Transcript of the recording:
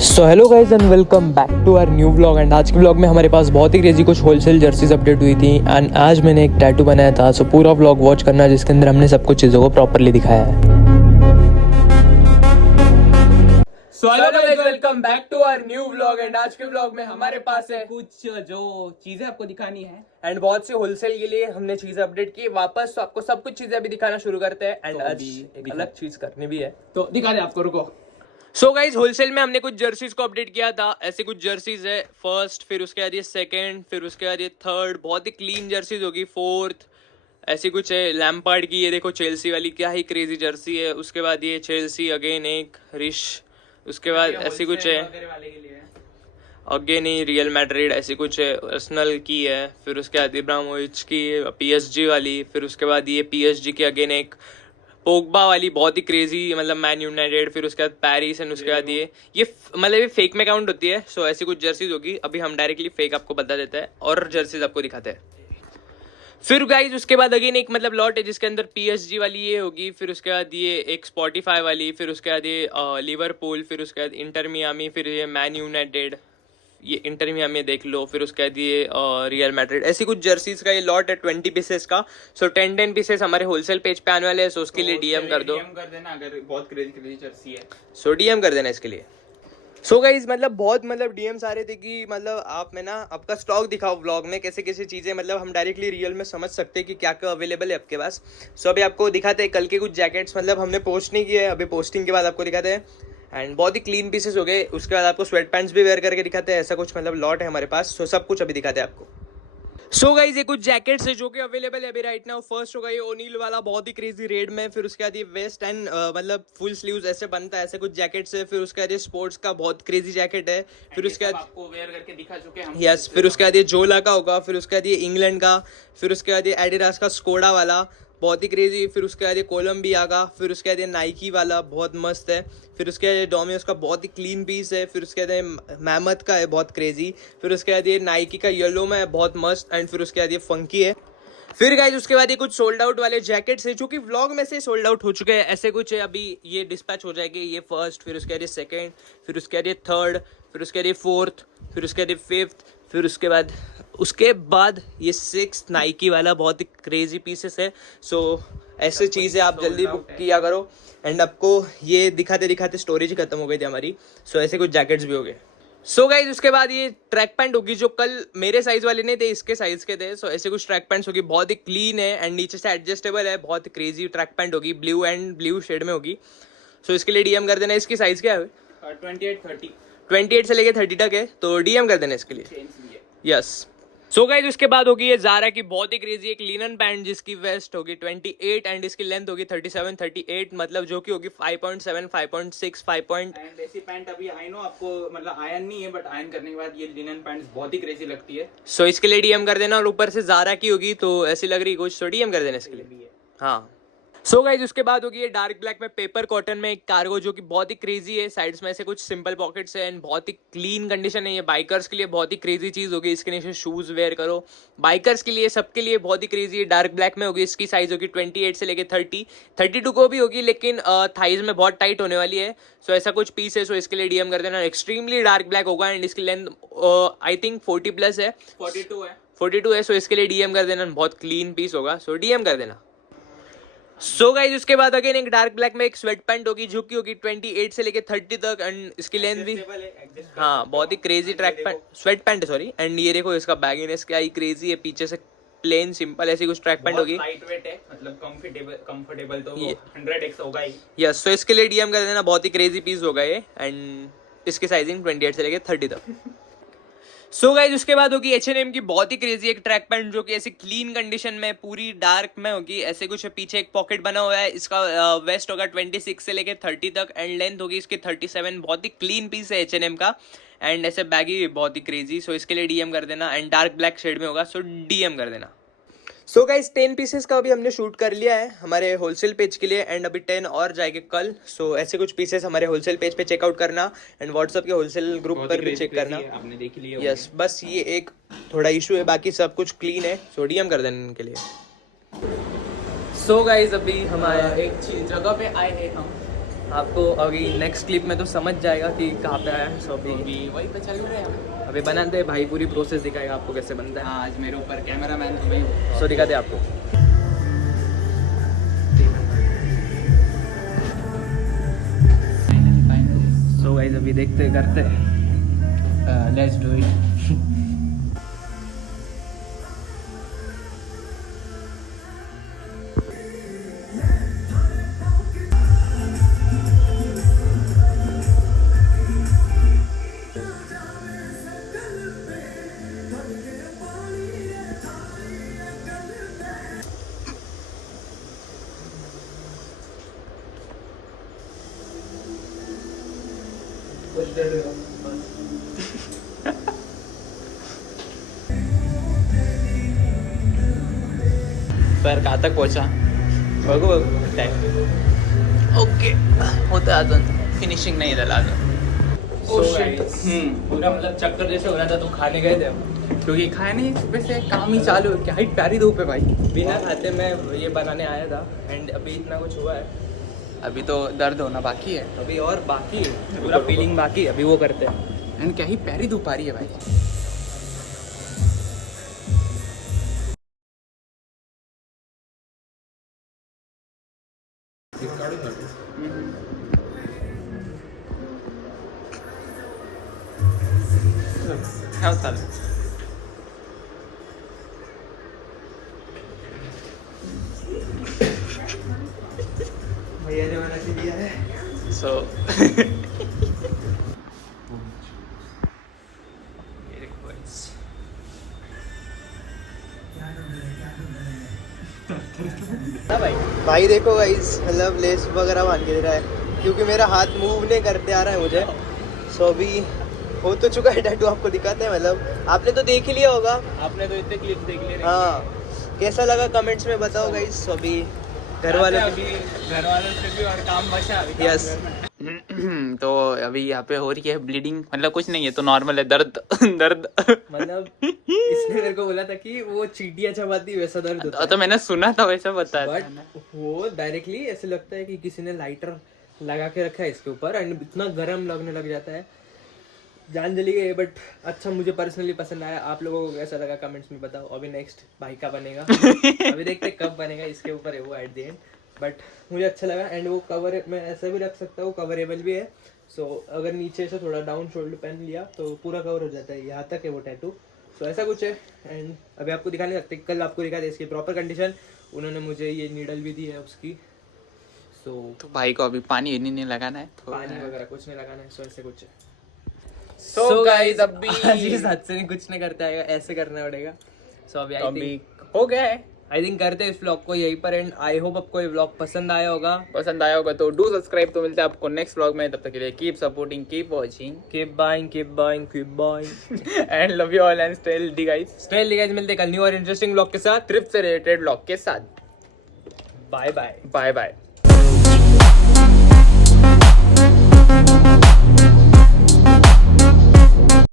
So hello guys and welcome back to our new vlog. And आज के vlog में हमारे पास बहुत ही क्रेजी कुछ होलसेल जर्सीज अपडेट हुई थी एंड आज मैंने एक टैटू बनाया था। सो पूरा व्लॉग वॉच करना जिसके अंदर हमने सब कुछ चीज़ों को प्रॉपरली दिखाया है। So hello guys, welcome back to our new vlog. And आज के व्लॉग में हमारे पास है कुछ जो चीजें आपको दिखानी है एंड बहुत सी होलसेल के लिए हमने चीजें अपडेट की वापस। तो आपको सब कुछ चीजें अभी दिखाना शुरू करते हैं एंड तो आज अभी एक अलग चीज करनी भी है। तो दिखा दे आपको, रुको। सो गाइज होलसेल में हमने कुछ जर्सीज को अपडेट किया था। ऐसे कुछ जर्सीज है फर्स्ट, फिर उसके बाद ये सेकंड, फिर उसके बाद ये थर्ड, बहुत ही क्लीन जर्सीज होगी फोर्थ। ऐसी कुछ है लैम्पार्ड की, ये देखो चेल्सी वाली, क्या ही क्रेजी जर्सी है। उसके बाद ये चेल्सी अगेन एक रिश, उसके बाद ऐसी कुछ है अगेन ही रियल मैड्रिड, ऐसी कुछ है अर्सेनल की है। फिर उसके बाद इब्राहिमोविच की पीएसजी वाली, फिर उसके बाद ये पीएसजी की अगेन एक पोगबा वाली, बहुत ही क्रेजी, मतलब मैन यूनाइटेड। फिर उसके बाद पेरिस एंड उसके बाद ये मतलब ये फेक में काउंट होती है। सो ऐसी कुछ जर्सीज होगी। अभी हम डायरेक्टली फेक आपको बता देते हैं और जर्सीज आपको दिखाते हैं। फिर गाइज उसके बाद अगेन एक मतलब लॉट है जिसके अंदर पीएसजी वाली ये होगी, फिर उसके बाद ये एक स्पॉटिफाई वाली, फिर उसके बाद ये लिवरपूल, फिर उसके बाद इंटर मियामी, फिर ये मैन यूनाइटेड, ये इंटर मियामी देख लो, फिर उसके बाद ये रियल मैड्रिड। ऐसी कुछ जर्सीज का ये लॉट है 20 पीसेस का। सो 10 पीसेस हमारे होलसेल पेज पे आने वाले हैं। सो उसके लिए डीएम कर दो, डीएम कर देना अगर बहुत क्रेजी जर्सी है। सो डीएम कर देना इसके लिए। सो गाइज मतलब बहुत डीएम्स आ रहे थे कि मतलब आप में ना आपका स्टॉक दिखाओ व्लॉग में, कैसे कैसे चीज़ें, मतलब हम डायरेक्टली रियल में समझ सकते हैं कि क्या क्या अवेलेबल है आपके पास। सो अभी आपको दिखाते हैं कल के कुछ जैकेट्स, मतलब हमने पोस्ट नहीं किए, अभी पोस्टिंग के बाद आपको दिखाते हैं। एंड बहुत ही क्लीन पीसेस हो गए। उसके बाद आपको स्वेट पैंट्स भी वेयर करके दिखाते हैं। ऐसा कुछ मतलब लॉट है हमारे पास। सो सब कुछ अभी दिखाते हैं आपको। सो गाइज ये कुछ जैकेट्स है जो कि अवेलेबल है अभी राइट नाउ। फर्स्ट होगा ये ओनील वाला, बहुत ही क्रेजी रेड में। फिर उसके बाद ये वेस्ट एंड मतलब फुल स्लीव्स ऐसे बनता है, ऐसे कुछ जैकेट्स है। फिर उसके बाद ये स्पोर्ट्स का बहुत क्रेजी जैकेट है। फिर उसके बाद आपको वेयर करके दिखा चुके हम। यस, फिर उसके बाद ये जोला का होगा। फिर उसके बाद ये इंग्लैंड का। फिर उसके बाद ये एडिडास का स्कोडा वाला, बहुत ही क्रेजी। फिर उसके बाद ये कोलम्बिया का। फिर उसके बाद ये नाइकी वाला, बहुत मस्त है। फिर उसके बाद ये डोमियोस का, बहुत ही क्लीन पीस है। फिर उसके बाद ये मैमथ का है, बहुत क्रेजी। फिर उसके बाद ये नाइकी का येलो में है, बहुत मस्त। एंड फिर उसके बाद ये फंकी है। फिर गाइज उसके बाद ये कुछ सोल्ड आउट वाले जैकेट्स है जो कि व्लॉग में से सोल्ड आउट हो चुके हैं। ऐसे कुछ है, अभी ये डिस्पैच हो जाएगी। ये फर्स्ट, फिर उसके बाद ये सेकेंड, फिर उसके बाद ये थर्ड, फिर उसके बाद ये फोर्थ, फिर उसके बाद ये फिफ्थ, फिर उसके बाद ये सिक्स्थ नाइकी वाला, बहुत ही क्रेजी पीसेस है। सो ऐसे चीज़ें आप जल्दी बुक किया करो। एंड आपको ये दिखाते दिखाते स्टोरेज ही खत्म हो गई थी हमारी। सो ऐसे कुछ जैकेट्स भी हो गए। सो गाइज उसके बाद ये ट्रैक पैंट होगी जो कल मेरे साइज वाले नहीं थे, इसके साइज के थे। सो ऐसे कुछ ट्रैक पैंट्स होगी, बहुत ही क्लीन है एंड नीचे से एडजस्टेबल है, बहुत ही क्रेजी ट्रैक पैंट होगी, ब्लू शेड में होगी। सो इसके लिए डीएम कर देना। इसकी साइज क्या है? 28 से लेके 30 तक है, तो डीएम कर देना इसके लिए। यस। सो गाइज उसके बाद होगी ये ज़ारा की बहुत ही क्रेजी एक लिनन पैंट जिसकी वेस्ट होगी 28 एंड इसकी लेंथ होगी 37 मतलब जो कि होगी 5.7 5.6 5. एंड ऐसी पैंट अभी आई नो आपको, मतलब आयरन नहीं है बट आयरन करने के बाद ये लिनन पैंट्स बहुत ही क्रेजी लगती है। सो इसके लिए डीएम कर देना। और ऊपर से ज़ारा की होगी तो ऐसी लग रही कुछ, तो डीएम कर देना इसके लिए। हाँ। सो गाइज उसके बाद होगी ये डार्क ब्लैक में पेपर कॉटन में एक कार्गो जो कि बहुत ही क्रेजी है। साइड्स में ऐसे कुछ सिंपल पॉकेट्स है एंड बहुत ही क्लीन कंडीशन है। ये बाइकर्स के लिए बहुत ही क्रेजी चीज़ होगी। इसके नीचे शूज़ वेयर करो, बाइकर्स के लिए, सबके लिए बहुत ही क्रेजी है। डार्क ब्लैक में होगी। इसकी साइज होगी 28 से लेके 32 को भी होगी, लेकिन थाइज में बहुत टाइट होने वाली है। सो ऐसा कुछ पीस है। सो इसके लिए डीएम कर देना। एक्सट्रीमली डार्क ब्लैक होगा एंड इसकी लेंथ आई थिंक 40+ है, 42 है। सो इसके लिए डीएम कर देना। बहुत क्लीन पीस होगा, सो डीएम कर देना। सो गाइज उसके बाद अगेन एक डार्क ब्लैक में एक स्वेट पैंट होगी जो कि होगी 28 से लेके 30 तक एंड इसकी लेंथ भी, हाँ, बहुत ही crazy track pant, sweat pant है सॉरी। एंड ये देखो इसका बैगिनेस क्या ही क्रेजी है, पीछे से प्लेन सिंपल ऐसी कुछ ट्रैक पैंट होगी, लाइटवेट है, मतलब कंफर्टेबल तो 100x होगा ही। यस। सो इसके लिए डीएम कर देना। बहुत ही क्रेजी पीस होगा ये एंड इसकी साइजिंग 28 से लेके 30 तक। सो गाइज उसके बाद होगी H&M की बहुत ही क्रेजी एक ट्रैक पैंट जो कि ऐसी क्लीन कंडीशन में पूरी डार्क में होगी। ऐसे कुछ पीछे एक पॉकेट बना हुआ है। इसका वेस्ट होगा 26 से लेके 30 तक एंड लेंथ होगी इसकी 37। बहुत ही क्लीन पीस है H&M का एंड ऐसे बैगी बहुत ही क्रेजी। सो इसके लिए डीएम कर देना एंड डार्क ब्लैक शेड में होगा, सो डीएम कर देना। सो गाइज 10 पीसेस का अभी हमने शूट कर लिया है हमारे होलसेल पेज के लिए एंड अभी 10 और जाएंगे कल। सो ऐसे कुछ पीसेस हमारे होलसेल पेज पे चेकआउट करना एंड व्हाट्सएप के होलसेल ग्रुप पर भी चेक करना। आपने देख लिया। यस, बस ये एक थोड़ा इशू है, बाकी सब कुछ क्लीन है। सो डीएम कर देना इनके लिए। सो गाइज अभी हमारे एक जगह पे आए हैं हम आपको अभी नेक्स्ट क्लिप में तो समझ जाएगा कि कहाँ पे आया है। सो अभी वही पे चल रहे हैं अभी बनाते हैं भाई, पूरी प्रोसेस दिखाएगा आपको कैसे बनता है। हाँ, आज मेरे ऊपर कैमरा मैन तो भाई। सो दिखाते हैं आपको। सो गाइस अभी देखते करते हैं। Let's do it. पर कहाँ तक पहुँचा? बघू बघू टाइम ओके, होतं अजून फिनिशिंग नाही झालं अजून। सो गाइस पूरा मतलब चक्कर जैसे हो रहा था तो खाने गए थे हम, क्योंकि खाया नहीं, सुबह से काम ही चालू है। क्या ही प्यारी धूप है भाई। बिना खाते मैं ये बनाने आया था एंड अभी इतना कुछ हुआ है। अभी तो दर्द होना बाकी है। अभी और बाकी है, पूरा फीलिंग बाकी है, अभी वो करते हैं। एंड क्या ही प्यारी धूप आ रही है भाई। काय चालेल? भैया ने बना के दिया है। सो भाई देखो गाइस, मतलब लेस वगैरह बांध के दे रहा है क्योंकि मेरा हाथ मूव नहीं करते आ रहा है मुझे। सो अभी हो तो चुका है टैटू, आपको दिखाते हैं। मतलब आपने तो देख ही लिया होगा। आपने तो इतने क्लिप देख लिए। हाँ, कैसा लगा कमेंट्स में बताओ गाइस। सो अभी घर वाले से भी और काम बचा अभी। यस तो अभी यहाँ पे हो रही है ब्लीडिंग, मतलब कुछ नहीं है तो नॉर्मल है। दर्द दर्द मतलब इसने मेरे को बोला था कि वो चींटियां चबाती वैसा दर्द होता तो मैंने सुना था वैसा बताया था। बट वो डायरेक्टली ऐसे लगता है कि किसी ने लाइटर लगा के रखा है इसके ऊपर एंड इतना गर्म लगने लग जाता है, जान जली गई। बट अच्छा, मुझे पर्सनली पसंद आया। आप लोगों को कैसा लगा कमेंट्स में बताओ। अभी नेक्स्ट भाई का बनेगा, अभी देखते हैं कब बनेगा, इसके ऊपर है वो एट द एंड। बट मुझे अच्छा लगा एंड वो कवर मैं ऐसा भी रख सकता हूँ, कवरेबल भी है। सो अगर नीचे से थोड़ा डाउन शोल्डर पहन लिया तो पूरा कवर हो जाता है, यहाँ तक है वो टैटू। सो ऐसा कुछ है एंड अभी आपको दिखा नहीं सकते, कल आपको दिखा दे इसकी प्रॉपर कंडीशन। उन्होंने मुझे ये नीडल भी दी है उसकी। सो तो भाई को अभी पानी नहीं लगाना है तो पानी वगैरह कुछ नहीं लगाना है। सो ऐसे कुछ है। So guys, अभी आज इस हाथ से नहीं कुछ नहीं करता है, ऐसे करना पड़ेगा। सो अभी आई अभी थिंक हो गया है। आई थिंक करते हैं इस व्लॉग को यहीं पर एंड आई होप आपको ये व्लॉग पसंद आया होगा। पसंद आया होगा तो डू सब्सक्राइब। तो मिलते हैं आपको नेक्स्ट व्लॉग में, तब तक के लिए keep supporting, keep watching, keep buying, keep buying, keep buying and love you all and stay healthy guys. Style guys, मिलते हैं कल न्यू और इंटरेस्टिंग व्लॉग के साथ, ट्रिप से रिलेटेड व्लॉग के साथ। Bye bye. Bye bye.